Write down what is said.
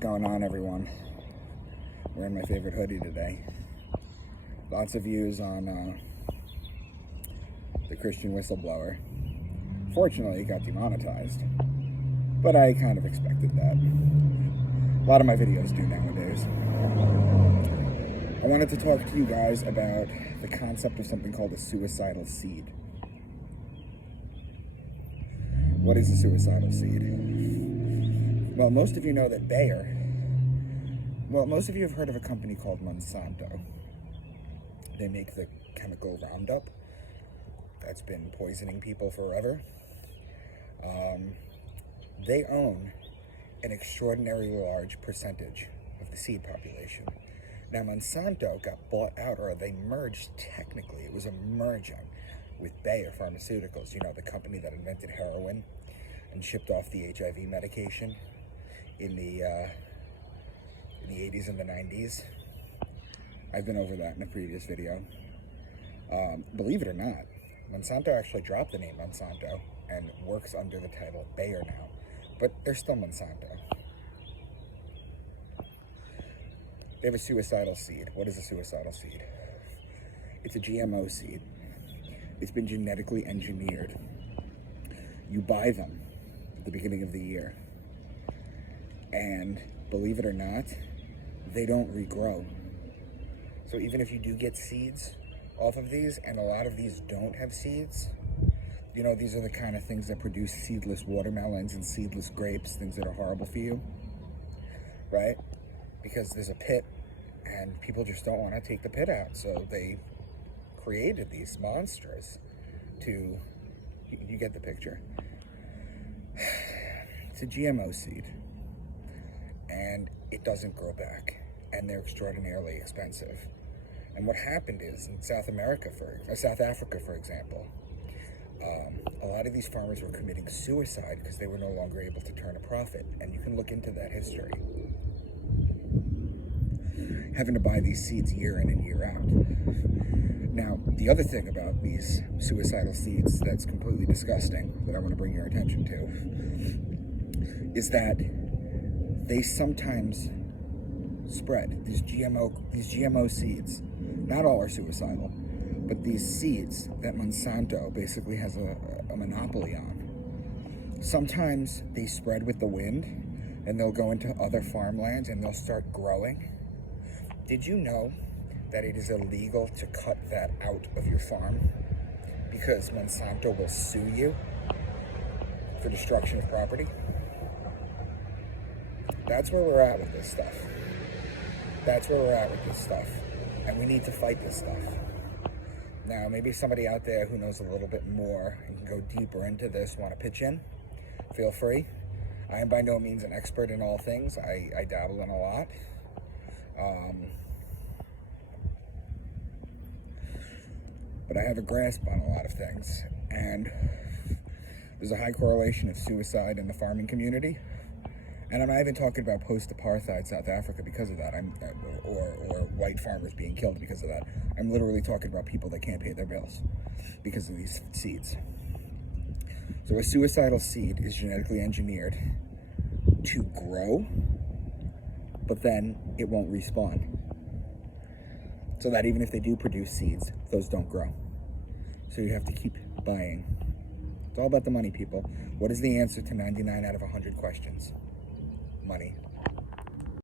going on, everyone? Wearing my favorite hoodie today. Lots of views on the Christian whistleblower. Fortunately, it got demonetized, but I kind of expected that. A lot of my videos do nowadays. I wanted to talk to you guys about the concept of something called a suicidal seed. What is a suicidal seed? Well, most of you know that most of you have heard of a company called Monsanto. They make the chemical Roundup that's been poisoning people forever. They own an extraordinarily large percentage of the seed population. Now, Monsanto got bought out, or they merged technically. It was a merger with Bayer Pharmaceuticals, you know, the company that invented heroin and shipped off the HIV medication in the 80s and the 90s. I've been over that in a previous video. Believe it or not, Monsanto actually dropped the name Monsanto and works under the title Bayer now, but they're still Monsanto. They have a suicidal seed. What is a suicidal seed? It's a GMO seed. It's been genetically engineered. You buy them at the beginning of the year, and believe it or not, they don't regrow. So even if you do get seeds off of these, and a lot of these don't have seeds, you know, these are the kind of things that produce seedless watermelons and seedless grapes, things that are horrible for you, right? Because there's a pit, and people just don't want to take the pit out, so they created these monsters to, you get the picture. It's a GMO seed, and it doesn't grow back, and they're extraordinarily expensive. And what happened is, in South Africa, for example, a lot of these farmers were committing suicide because they were no longer able to turn a profit, and you can look into that history. Having to buy these seeds year in and year out. Now, the other thing about these suicidal seeds that's completely disgusting, that I want to bring your attention to, is that they sometimes spread. These GMO seeds, not all are suicidal, but these seeds that Monsanto basically has a monopoly on, sometimes they spread with the wind, and they'll go into other farmlands and they'll start growing. Did you know that it is illegal to cut that out of your farm because Monsanto will sue you for destruction of property? That's where we're at with this stuff. And we need to fight this stuff. Now, maybe somebody out there who knows a little bit more and can go deeper into this want to pitch in, feel free. I am by no means an expert in all things. I dabble in a lot. But I have a grasp on a lot of things, and there's a high correlation of suicide in the farming community. And I'm not even talking about post-apartheid South Africa because of that, or white farmers being killed because of that. I'm literally talking about people that can't pay their bills because of these seeds. So a suicidal seed is genetically engineered to grow, but then it won't respawn. So that even if they do produce seeds, those don't grow. So you have to keep buying. It's all about the money, people. What is the answer to 99 out of 100 questions? Money.